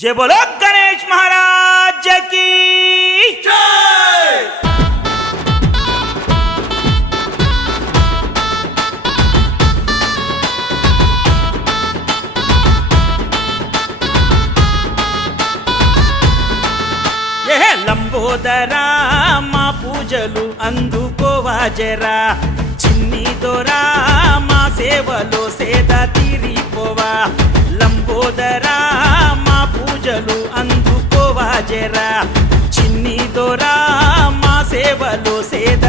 जय बोलो गणेश महाराज की जय। यह लंबोदरा మా పూజలు అందుకోవా జరా, చిన్ని దొరా మా సేవలో సేద తీరిపోవా. లంబోదరా మా పూజలు అందుకోవా జరా, చిన్ని దొరా మా సేవలో సేద